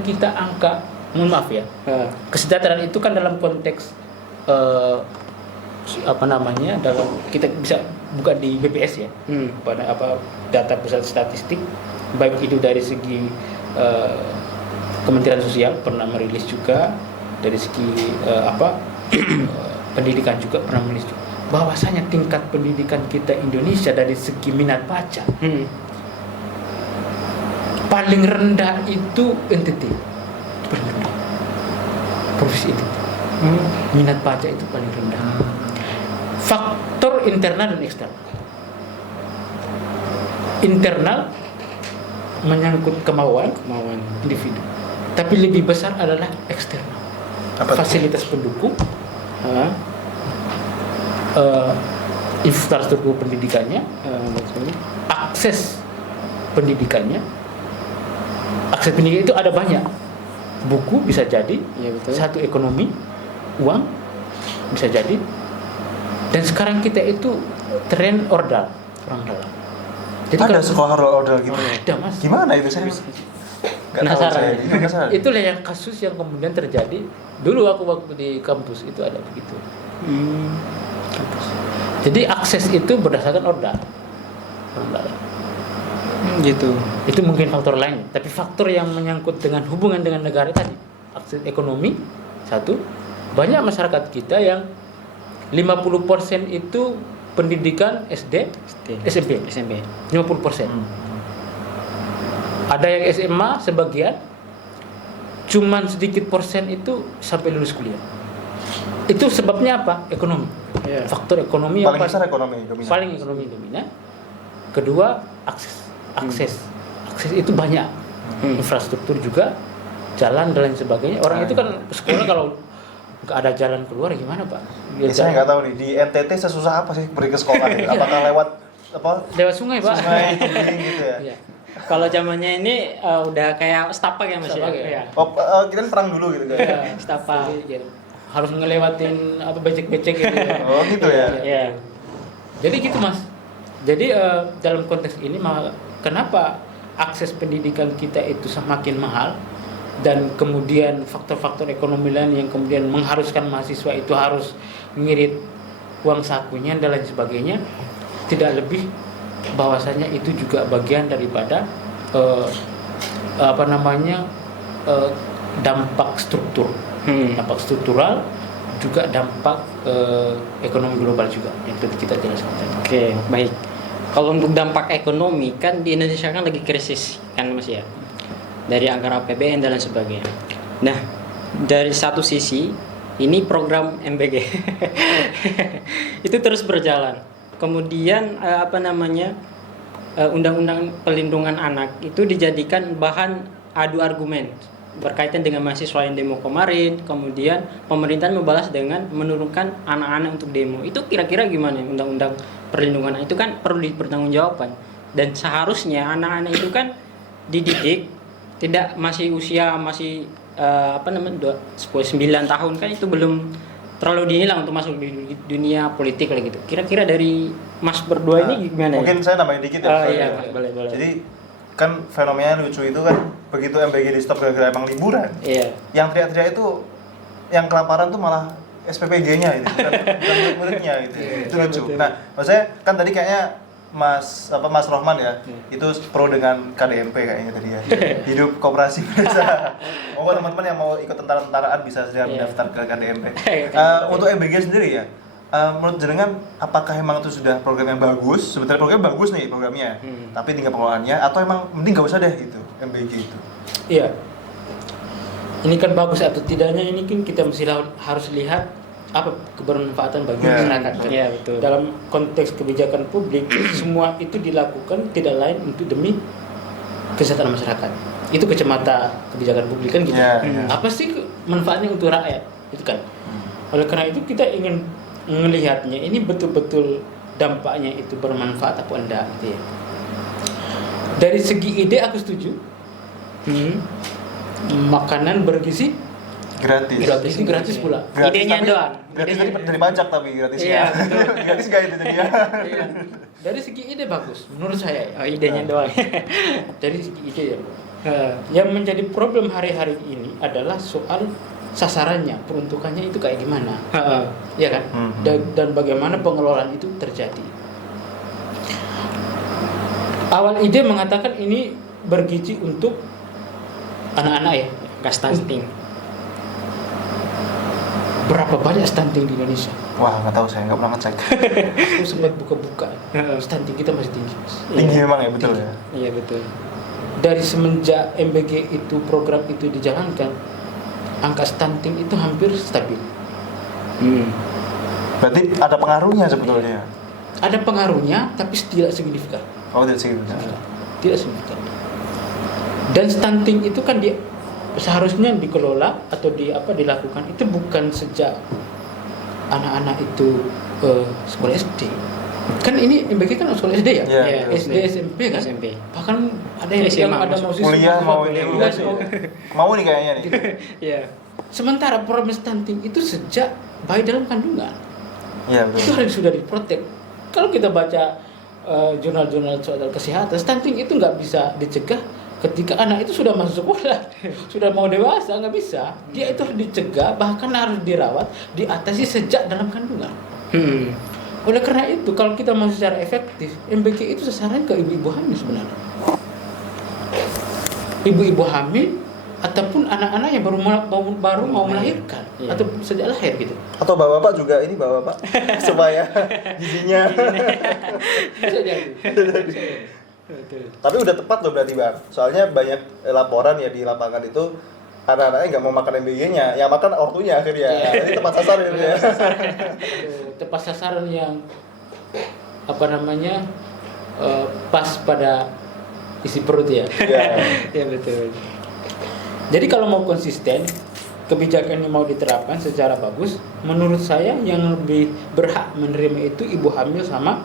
kita angka, mohon maaf ya, kesejahteraan itu kan dalam konteks dalam kita bisa buka di BPS ya, pada data pusat statistik, baik itu dari segi Kementerian Sosial pernah merilis juga, dari segi pendidikan juga pernah merilis juga, bahwasanya tingkat pendidikan kita Indonesia dari segi minat baca paling rendah itu NTT, paling rendah provinsi NTT. Minat baca itu paling rendah. Faktor internal dan eksternal. Internal menyangkut kemauan individu, tapi lebih besar adalah eksternal. Fasilitas pendukung, infrastruktur pendidikannya, akses pendidikannya. Akses pendidikan itu ada banyak. Buku bisa jadi, ya, betul. Satu ekonomi, uang bisa jadi. Dan sekarang kita itu tren ordal, orang dalam. Jadi ada sekolah ordal gitu. Ada, Mas. Gimana itu saya? Nggak tahu saya. Penasaran. Itulah yang kasus yang kemudian terjadi. Dulu waktu di kampus itu ada begitu. Jadi akses itu berdasarkan ordal. Gitu. Itu mungkin faktor lain. Tapi faktor yang menyangkut dengan hubungan dengan negara tadi, akses ekonomi satu. Banyak masyarakat kita yang 50% itu pendidikan SD, SMP. 50%. Ada yang SMA sebagian, cuman sedikit persen itu sampai lulus kuliah. Itu sebabnya apa? Ekonomi. Faktor ekonomi yang paling besar ekonomi dominan. Paling ekonomi dominan. Kedua, akses itu banyak. Infrastruktur juga, jalan dan lain sebagainya. Orang itu kan sekolah kalau nggak ada jalan keluar gimana, Pak? Saya nggak tahu nih, di NTT sesusah apa sih pergi ke sekolah? Apakah lewat lewat sungai, Pak? Sungai gitu ya? Iya. Kalau zamannya ini udah kayak setapak ya Mas Setapak, ya. Kita kan perang dulu gitu kan? Setapak. Harus ngelewatin becek-becek gitu. Oh gitu ya? Iya. Jadi gitu, Mas. Jadi dalam konteks ini kenapa akses pendidikan kita itu semakin mahal dan kemudian faktor-faktor ekonomi lain yang kemudian mengharuskan mahasiswa itu harus ngirit uang sakunya dan lain sebagainya, tidak lebih bahwasanya itu juga bagian daripada dampak dampak struktural, juga dampak ekonomi global juga yang kita jelaskan tadi. Oke, baik. Kalau untuk dampak ekonomi kan di Indonesia kan lagi krisis kan Mas ya, dari anggaran APBN dan lain sebagainya. Nah, dari satu sisi ini program MBG itu terus berjalan. Kemudian Undang-Undang Perlindungan Anak itu dijadikan bahan adu argumen berkaitan dengan mahasiswa yang demo kemarin. Kemudian pemerintah membalas dengan menurunkan anak-anak untuk demo. Itu kira-kira gimana? Undang-Undang Perlindungan Anak itu kan perlu dipertanggungjawabkan. Dan seharusnya anak-anak itu kan dididik tidak masih usia 9 tahun kan, itu belum terlalu dini lah untuk masuk di dunia politik kayak gitu. Kira-kira dari Mas berdua ini gimana? Mungkin saya nambahin dikit ya. Iya, boleh. Jadi kan fenomena lucu itu kan begitu MBG di stop gara-gara emang liburan. Iya. Yang teriak-teriak itu yang kelaparan tuh malah SPPG-nya gitu, bukan murid-muridnya gitu. Itu lucu. Betul. Nah, maksudnya kan tadi kayaknya Mas Rohman ya, itu pro dengan KDMP kayaknya tadi ya. Hidup koperasi desa. Monggo teman-teman yang mau ikut tentara-tentaraan bisa segera mendaftar ke KDMP. Untuk MBG sendiri ya, menurut jenengan apakah emang itu sudah program yang bagus? Sebenarnya program bagus nih programnya, tapi tinggal pengelolaannya, atau emang mending nggak usah deh gitu? MBG itu. Iya. Ini kan bagus atau tidaknya ini kan kita harus lihat apa kebermanfaatan bagi masyarakat. Kan? Iya, betul. Dalam konteks kebijakan publik semua itu dilakukan tidak lain untuk demi kesehatan masyarakat. Itu kacamata kebijakan publik kan gitu. Apa sih manfaatnya untuk rakyat? Itu kan. Oleh karena itu kita ingin melihatnya ini betul-betul dampaknya itu bermanfaat apa enggak gitu ya. Dari segi ide aku setuju. Makanan bergizi gratis pula. Idenya doang. Gratis dari pajak tapi gratisnya. Iya, betul. Gratis gak itu tadi ya? Iya. Dari segi ide bagus menurut saya. Oh, idenya doang. Dari segi ide ya. Yang menjadi problem hari-hari ini adalah soal sasarannya, peruntukannya itu kayak gimana, ya kan? Dan bagaimana pengelolaan itu terjadi. Awal ide mengatakan ini bergizi untuk anak-anak ya, Nggak stunting. Berapa banyak stunting di Indonesia? Wah, nggak tahu, saya nggak pernah ngecek. Aku sempat buka-buka, stunting kita masih tinggi. Tinggi memang ya, betul ya. Iya, betul. Dari semenjak MBG itu program itu dijalankan, angka stunting itu hampir stabil. Berarti ada pengaruhnya sebetulnya. Ada pengaruhnya, tapi tidak signifikan. Oh, tidak signifikan. Tidak signifikan. Dan stunting itu kan seharusnya dikelola atau dilakukan itu bukan sejak anak-anak itu sekolah SD. Kan ini MBG kan sekolah SD ya? Iya, SD, SMP kan? SMP. Bahkan ada yang SMA, ada mau kuliah mau ini kuliah, mau nih kayaknya nih. Iya. Sementara problem stunting itu sejak bayi dalam kandungan. Iya, Itu betul. harus sudah diprotek. Kalau kita baca jurnal-jurnal soal kesehatan, stunting itu nggak bisa dicegah ketika anak itu sudah masuk sekolah, sudah mau dewasa, nggak bisa. Dia itu harus dicegah, bahkan harus dirawat, diatasi sejak dalam kandungan. Oleh karena itu, kalau kita mau secara efektif, MBG itu sasaran ke ibu-ibu hamil sebenarnya. Ibu-ibu hamil ataupun anak-anak yang baru mau melahirkan atau sejak lahir gitu. Atau bapak-bapak juga ini bapak-bapak supaya gizinya. Bisa jadi. Tapi udah tepat loh berarti Bang. Soalnya banyak laporan ya di lapangan itu anak-anaknya nggak mau makan MBG-nya, yang makan ortunya akhirnya. Jadi tepat sasaran ya. Tepat sasaran yang pas pada isi perut ya. Iya, betul. Jadi kalau mau konsisten, kebijakan yang mau diterapkan secara bagus, menurut saya yang lebih berhak menerima itu ibu hamil sama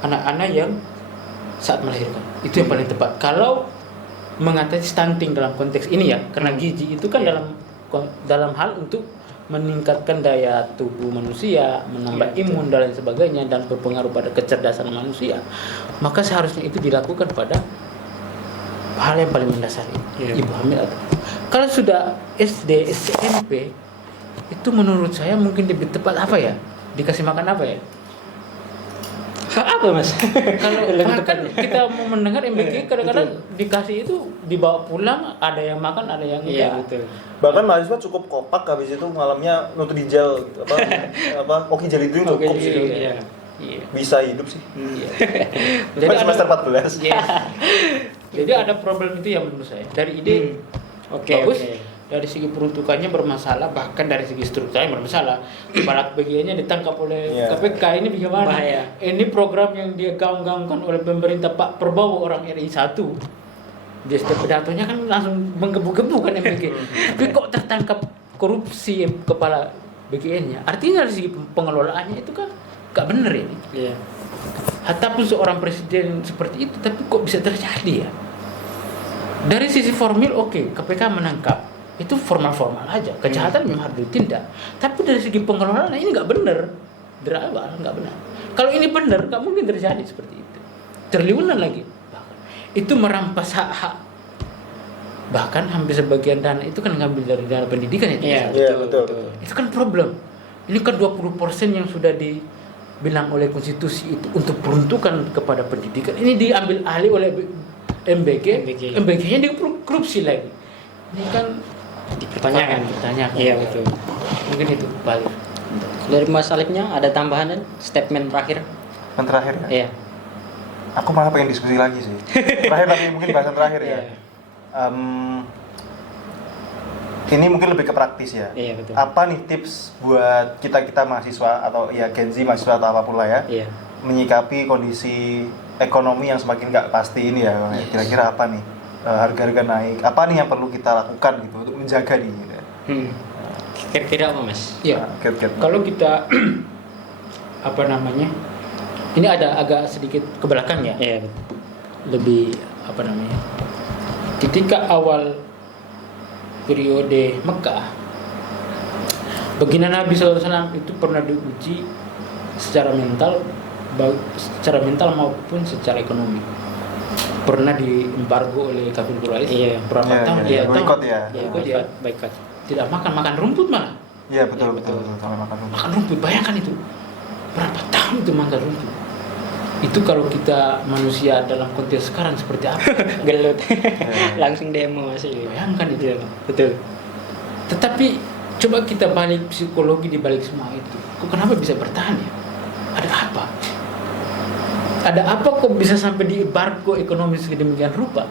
anak-anak yang saat melahirkan. Itu yang paling tepat. Kalau mengatasi stunting dalam konteks ini ya, karena gizi itu kan dalam hal untuk meningkatkan daya tubuh manusia, menambah imun dan lain sebagainya, dan berpengaruh pada kecerdasan manusia, maka seharusnya itu dilakukan pada hal yang paling mendasar ibu hamil atau kalau sudah SD, SMP itu menurut saya mungkin lebih tepat apa ya? Dikasih makan apa ya? Apa Mas? Kalau kan kita mau mendengar MBG kadang-kadang dikasih itu dibawa pulang, ada yang makan, ada yang enggak. Iya, betul. Bahkan mahasiswa cukup kompak habis itu malamnya Nutrijel gitu, Oki Gel itu cukup sih. Iya. Bisa hidup sih. Jadi semester 14. Jadi ada problem itu yang menurut saya. Dari ide bagus, dari segi peruntukannya bermasalah, bahkan dari segi strukturnya bermasalah. Kepala bagiannya ditangkap oleh KPK, ini bagaimana? Bahaya. Ini program yang dia gaung-gaungkan oleh pemerintah Pak Prabowo, orang RI 1. Dia setiap pidatonya kan langsung menggebu-gebu kan MBG. Tapi kok tertangkap korupsi kepala BGN-nya? Artinya dari segi pengelolaannya itu kan gak bener ini. Iya. Ataupun seorang presiden seperti itu, tapi kok bisa terjadi ya? Dari sisi formil KPK menangkap. Itu formal-formal aja. Kejahatan memang harus ditindak. Tapi dari segi pengelolaan ini nggak benar. Dari awal nggak benar. Kalau ini benar, nggak mungkin terjadi seperti itu. Triliunan lagi. Bahkan. Itu merampas hak-hak. Bahkan hampir sebagian dana itu kan ngambil dari dana pendidikan itu. Iya, betul. Itu kan problem. Ini kan 20% yang sudah dibilang oleh konstitusi itu untuk peruntukan kepada pendidikan. Ini diambil alih oleh MBG. MBG-nya dikorupsi lagi. Ini kan Dipertanyakan. Iya, betul. Mungkin itu balik. Dari Mas Alifnya ada tambahan dan statement terakhir? Yang terakhir ya? Iya. Aku malah pengen diskusi lagi sih. Terakhir tapi mungkin bahasan terakhir ya. ini mungkin lebih ke praktis ya. Iya, betul. Apa nih tips buat kita mahasiswa atau ya Gen Z mahasiswa atau apapun lah ya, Iya. menyikapi kondisi ekonomi yang semakin nggak pasti ini ya. Yes. Kira-kira apa nih, harga-harga naik, apa nih yang perlu kita lakukan gitu untuk menjaga nih gitu. Kira-kira apa, Mas? Iya. Get. Kalau kita apa namanya? Ini ada agak sedikit ke belakang ya. Iya, betul. Lebih apa namanya? Ketika awal periode Mekah, baginda Nabi SAW itu pernah diuji secara mental maupun secara ekonomi. Pernah diembargo oleh kafir Quraisy. Iya. Berapa tahun dia boikot ya. Iya, baikot. tidak makan rumput malah. Iya betul, Iya, betul betul. sampai makan rumput. Makan rumput, bayangkan itu. Berapa tahun itu makan rumput. Itu kalau kita manusia dalam konteks sekarang seperti apa? Gelut. Iya. Langsung demo masih. Bayangkan itu. Iya, betul. Tetapi coba kita balik psikologi di balik semua itu. Kok kenapa bisa bertahan ya? Ada apa? Ada apa kok bisa sampai di embargo ekonomi sedemikian rupa?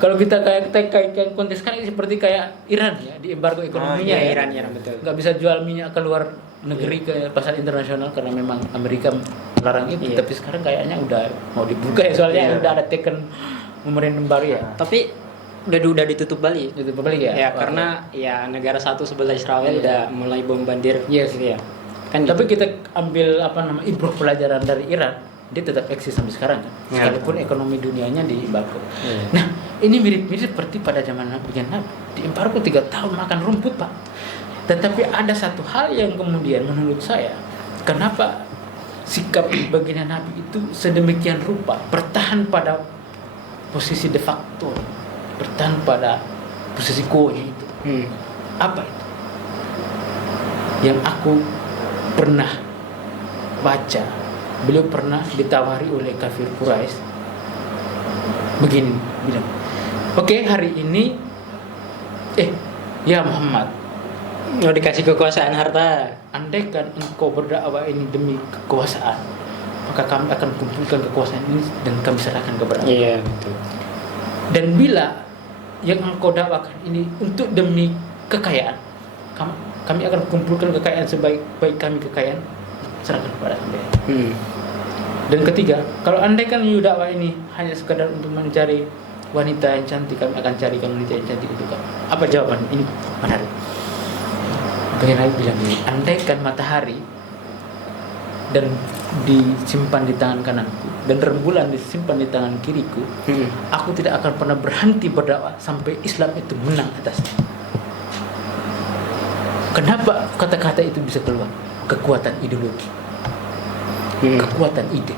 Kalau kita kayak konteks sekarang seperti kayak Iran ya, di embargo ekonominya Iya, ya. Iran betul. Nggak bisa jual minyak keluar negeri ke pasar internasional karena memang Amerika melarang itu. Iya. Tapi sekarang kayaknya udah mau dibuka ya, soalnya Iya. udah ada teken pemerintah baru ya. Tapi udah ditutup Bali. Itu balik ya. Ya, Wah, karena ya negara satu sebelah Israel Iya. udah mulai bombardir. Yes. Gitu ya. Kan Tapi gitu. kita ambil ibrah pelajaran dari Iran, dia tetap eksis sampai sekarang kan. Ya, Sekalipun ekonomi dunianya diembargo. Iya. Nah, ini mirip-mirip seperti pada zaman Nabi Nabi. Diembargo 3 tahun makan rumput, Pak. Tetapi ada satu hal yang kemudian menurut saya, kenapa sikap baginda Nabi itu sedemikian rupa, bertahan pada posisi de facto, bertahan pada posisi quo-nya itu. Apa itu? Yang aku pernah baca, beliau pernah ditawari oleh kafir Quraisy begini, bilang, oke, hari ini ya Muhammad, Mau dikasih kekuasaan harta. andaikan engkau berdakwah ini demi kekuasaan, maka kami akan kumpulkan kekuasaan ini dan kami serahkan kepada Allah. Iya, betul. Dan bila yang engkau dakwakan ini untuk demi kekayaan, kami akan kumpulkan kekayaan sebaik-baik kami kekayaan, serahkan kepada Anda. Dan ketiga, kalau andaikan you dakwah ini hanya sekadar untuk mencari wanita yang cantik, kami akan carikan wanita yang cantik itu kamu. Apa jawaban? Ini menarik. Baginda Nabi bilang ini, andaikan matahari dan disimpan di tangan kananku dan rembulan disimpan di tangan kiriku, aku tidak akan pernah berhenti berdakwah sampai Islam itu menang atasnya. Kenapa kata-kata itu bisa keluar? Kekuatan ideologi, kekuatan ide.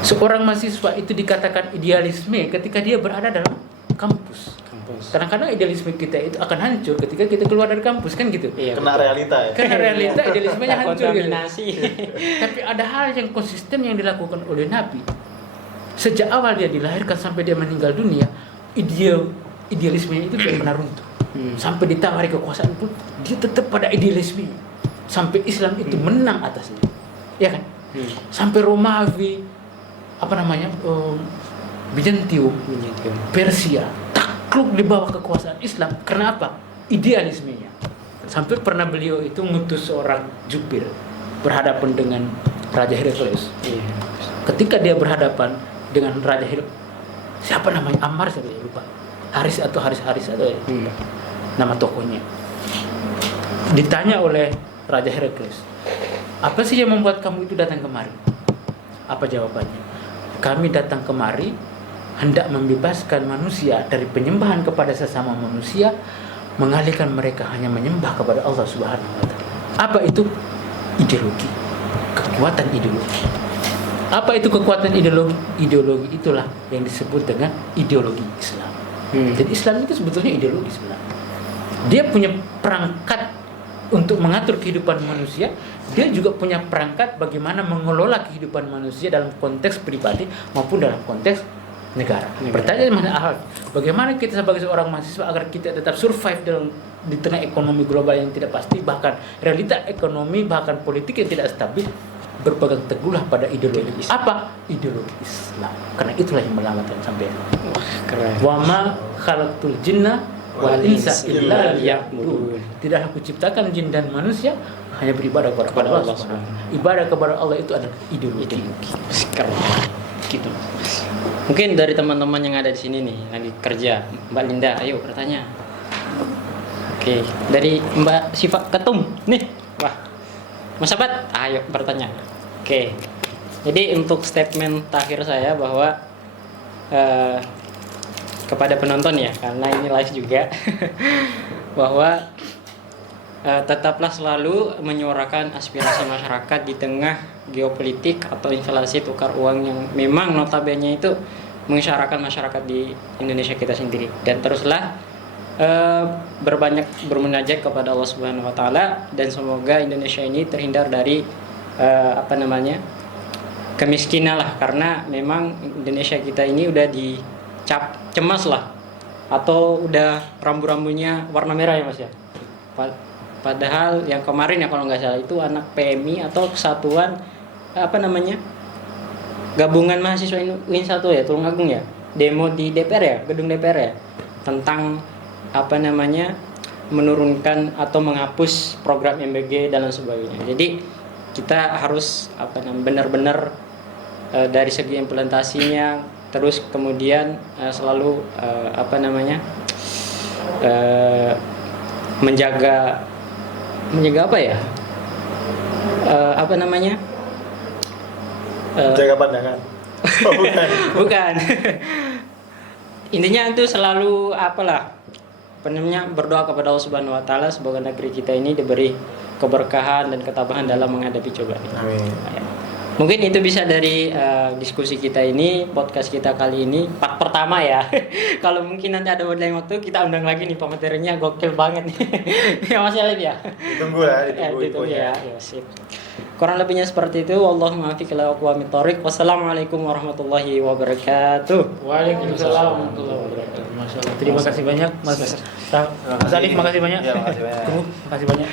Seorang mahasiswa itu dikatakan idealisme ketika dia berada dalam kampus. Kadang-kadang idealisme kita itu akan hancur ketika kita keluar dari kampus, kan gitu. Iya, Kena betul. realita ya. Karena realita idealismenya hancur gitu. Kontaminasi. Tapi ada hal yang konsisten yang dilakukan oleh Nabi. Sejak awal dia dilahirkan sampai dia meninggal dunia, idealismenya itu tidak pernah runtuh. Sampai ditawari kekuasaan pun dia tetap pada idealismenya. Sampai Islam itu menang atasnya. Ya kan? Sampai Romawi Bizantium, Persia takluk di bawah kekuasaan Islam. Karena apa? Idealismenya. Sampai pernah beliau itu ngutus seorang jubir berhadapan dengan Raja Heraklius. Iya. Ketika dia berhadapan dengan Raja Heraklius, siapa namanya? Ammar, saya lupa. Haris atau nama tokohnya. Ditanya oleh Raja Heraklius, apa sih yang membuat kamu itu datang kemari? Apa jawabannya? Kami datang kemari hendak membebaskan manusia dari penyembahan kepada sesama manusia, mengalihkan mereka hanya menyembah kepada Allah Subhanahu wa taala. Apa itu? Ideologi. Kekuatan ideologi. Apa itu kekuatan ideologi? Ideologi itulah yang disebut dengan ideologi Islam. Jadi Islam itu sebetulnya ideologi sebenarnya. Dia punya perangkat untuk mengatur kehidupan manusia. Dia juga punya perangkat bagaimana mengelola kehidupan manusia dalam konteks pribadi maupun dalam konteks negara. Pertanyaan mana bagaimana kita sebagai seorang mahasiswa agar kita tetap survive di tengah ekonomi global yang tidak pasti, bahkan realita ekonomi, bahkan politik yang tidak stabil. berpegang teguhlah pada ideologi Islam. Apa? Ideologi Islam. Karena itulah yang menyelamatkan sampean. Wah, keren. Wa ma khalaqtul jinna wal insa illa liya'budun. Tidak aku ciptakan jin dan manusia hanya beribadah kepada Allah Subhanahu wa taala. Ibadah kepada Allah itu adalah ideologi. Keren. Gitu. Mungkin dari teman-teman yang ada di sini nih lagi kerja, Mbak Linda, ayo bertanya. Oke, dari Mbak Siva Ketum nih. Wah. Mas Abat, ayo bertanya. Oke. Jadi untuk statement terakhir saya bahwa kepada penonton ya, karena ini live juga, bahwa tetaplah selalu menyuarakan aspirasi masyarakat di tengah geopolitik atau inflasi tukar uang yang memang notabene itu mengisyaratkan masyarakat di Indonesia kita sendiri, dan teruslah berbanyak bermunajat kepada Allah Subhanahu wa taala, dan semoga Indonesia ini terhindar dari kemiskinan lah, karena memang Indonesia kita ini udah dicap cemas lah, atau udah rambu-rambunya warna merah ya Mas ya. Padahal yang kemarin ya kalau nggak salah itu anak PMI atau kesatuan gabungan mahasiswa UIN 1 ya, Tulungagung ya, demo di DPR ya, gedung DPR ya, tentang menurunkan atau menghapus program MBG dan lain sebagainya. Jadi kita harus benar-benar dari segi implementasinya, terus kemudian selalu menjaga apa ya? Jaga pandangan. Oh, bukan. Intinya itu selalu berdoa kepada Allah Subhanahu wa taala semoga negeri kita ini diberi keberkahan dan ketabahan dalam menghadapi cobaan. Amin. Mungkin itu bisa dari diskusi kita ini, podcast kita kali ini, part pertama ya. Kalau mungkin nanti ada lain waktu kita undang lagi nih, pematerinya gokil banget nih. Ya Mas Alif ya. Ditunggu ya. Ya, sip. Kurang lebihnya seperti itu. Wallahu muwaffiq ila aqwamit thoriq. Wassalamualaikum warahmatullahi wabarakatuh. Waalaikumsalam warahmatullahi wabarakatuh. Masyaallah. Terima kasih banyak Mas Alif, makasih banyak. Ya, makasih banyak. Makasih banyak.